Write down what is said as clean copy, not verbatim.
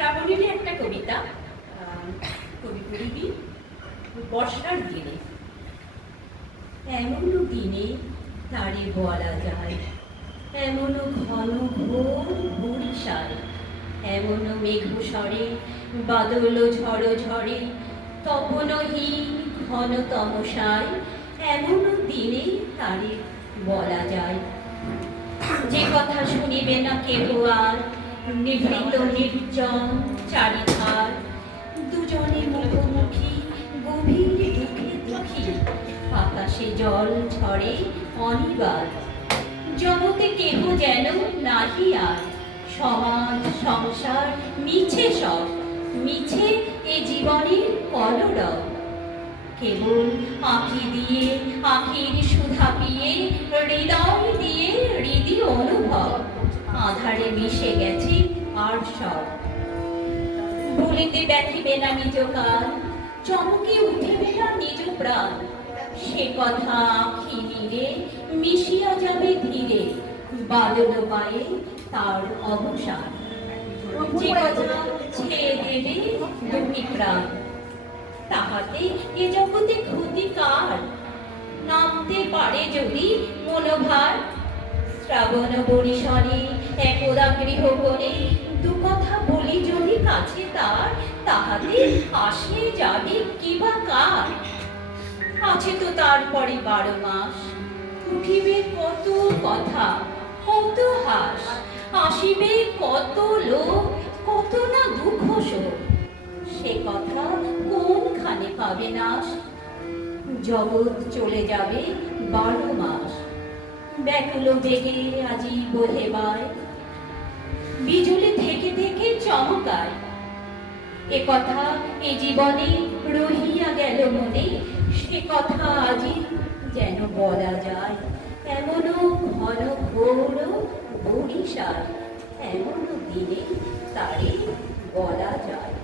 শ্রাবণীরই একটা কবিতা, কবি পড়িবি। বর্ষার দিনে, এমন দিনে তারে বলা যায়, এমন ঘন ঘোর বরিশায়, এমন মেঘ স্বরে বাদল ঝড় ঝড়ে, তপনহীন ঘন তমসায়, এমন দিনে তারে বলা যায়। যে কথা শুনিবে না কেহ আর, নিভৃত নির্জন চারিধার, দুজনে মুখোমুখি গভীর দুঃখে দুঃখী, আকাশে জল ঝরে অনিবার। জগতে কেহ যেন নাহি আর, সমাজ সংসার মিছে সব, মিছে এ জীবনের কলরব। কেবল আঁখি দিয়ে আঁখির সুধা পিয়ে, হৃদয় দিয়ে হৃদি অনুভব, আধারে মিশে গেছে আর সব। ভুলিতে ব্যথিবে না নিজ কাল, চমকে উঠিবে না নিজ প্রাণ, সে কথা আঁখি নীরে মিশিয়া যাবে ধীরে, বাদল পায়ে তার অবসান। যে কথা ছেয়ে দেবে দুটি প্রাণ, তাহাতে এ জগতে ক্ষতি কার? নামতে পারে যদি মনোভার, শ্রাবণ বরিশনে একদা গৃহকোণে দু কথা বলি যদি কাছে তার, তাহাতে আসে যাবে কিবা কার? আছে তো তারপরে 12 মাস, উঠিবে কত কথা কত হাস, আসিবে কত লোক কত না দুঃখ শোক, সে কথা কোনখানে পাবে নাশ? জগৎ চলে যাবে 12 মাস, ব্যাকুল বেগে আজি বহেবায়, বিজুলি থেকে থেকে চমকায়। এ কথা এ জীবনে রহিয়া গেল মনে, সে কথা আজি যেন বলা যায়। এমন ঘন ঘোর বরিশায়, এমন দিনে তারে বলা যায়।